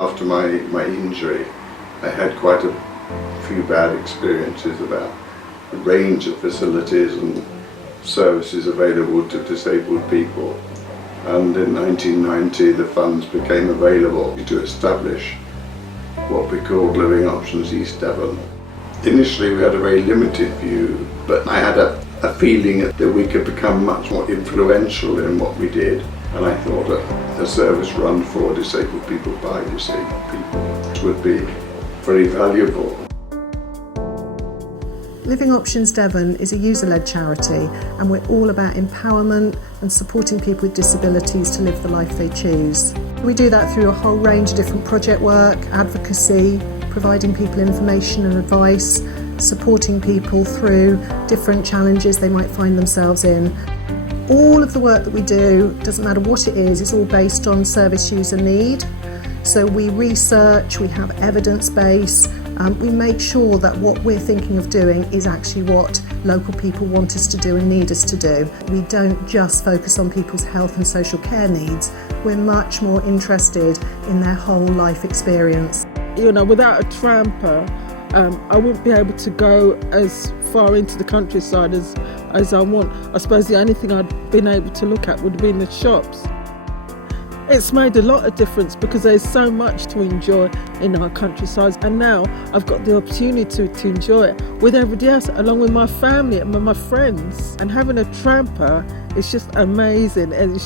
After my injury, I had quite a few bad experiences about the range of facilities and services available to disabled people. And in 1990 the funds became available to establish what we called Living Options East Devon. Initially we had a very limited view, but I had a feeling that we could become much more influential in what we did. And I thought that a service run for disabled people by disabled people would be very valuable. Living Options Devon is a user-led charity, and we're all about empowerment and supporting people with disabilities to live the life they choose. We do that through a whole range of different project work, advocacy, providing people information and advice, supporting people through different challenges they might find themselves in. All of the work that we do, doesn't matter what it is all based on service user need. So we research, we have evidence base, we make sure that what we're thinking of doing is actually what local people want us to do and need us to do. We don't just focus on people's health and social care needs, we're much more interested in their whole life experience. You know, without a tramper, I wouldn't be able to go as far into the countryside as I want. I suppose the only thing I'd been able to look at would have been the shops. It's made a lot of difference because there's so much to enjoy in our countryside, and now I've got the opportunity to enjoy it with everybody else, along with my family and my friends. And having a tramper is just amazing, and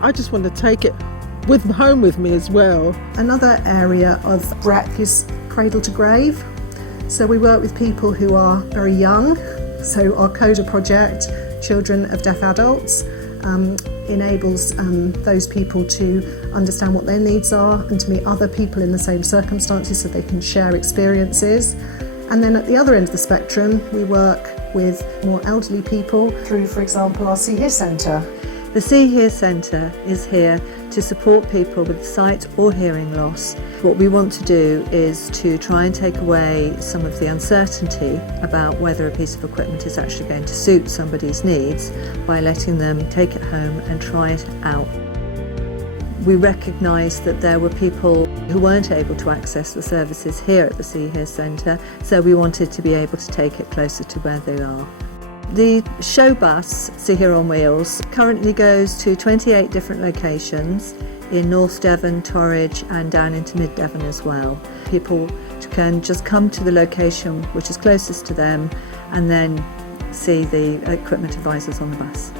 I just want to take it home with me as well. Another area of breadth is cradle to grave. So we work with people who are very young. So our CODA project, Children of Deaf Adults, enables those people to understand what their needs are and to meet other people in the same circumstances so they can share experiences. And then at the other end of the spectrum, we work with more elderly people through, for example, our See Here Centre. The See Here Centre is here to support people with sight or hearing loss. What we want to do is to try and take away some of the uncertainty about whether a piece of equipment is actually going to suit somebody's needs by letting them take it home and try it out. We recognised that there were people who weren't able to access the services here at the See Here Centre, so we wanted to be able to take it closer to where they are. The show bus, See Here on Wheels, currently goes to 28 different locations in North Devon, Torridge and down into Mid Devon as well. People can just come to the location which is closest to them and then see the equipment advisors on the bus.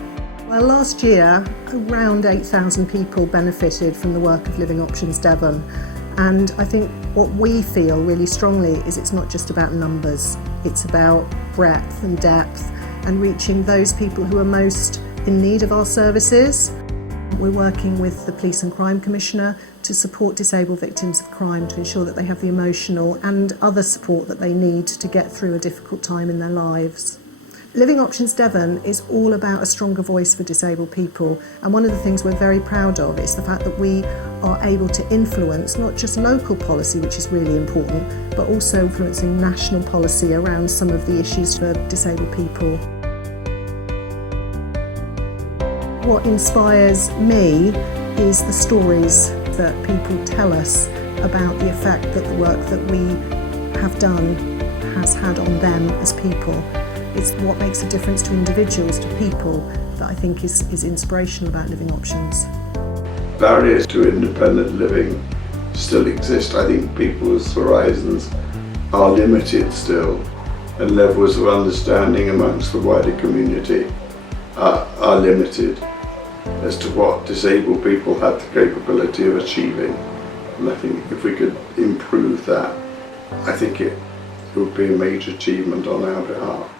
Well, last year around 8,000 people benefited from the work of Living Options Devon, and I think what we feel really strongly is it's not just about numbers, it's about breadth and depth and reaching those people who are most in need of our services. We're working with the Police and Crime Commissioner to support disabled victims of crime, to ensure that they have the emotional and other support that they need to get through a difficult time in their lives. Living Options Devon is all about a stronger voice for disabled people, and one of the things we're very proud of is the fact that we are able to influence not just local policy, which is really important, but also influencing national policy around some of the issues for disabled people. What inspires me is the stories that people tell us about the effect that the work that we have done has had on them as people. It's what makes a difference to individuals, to people, that I think is inspirational about Living Options. Barriers to independent living still exist. I think people's horizons are limited still, and levels of understanding amongst the wider community are limited as to what disabled people have the capability of achieving. And I think if we could improve that, I think it would be a major achievement on our behalf.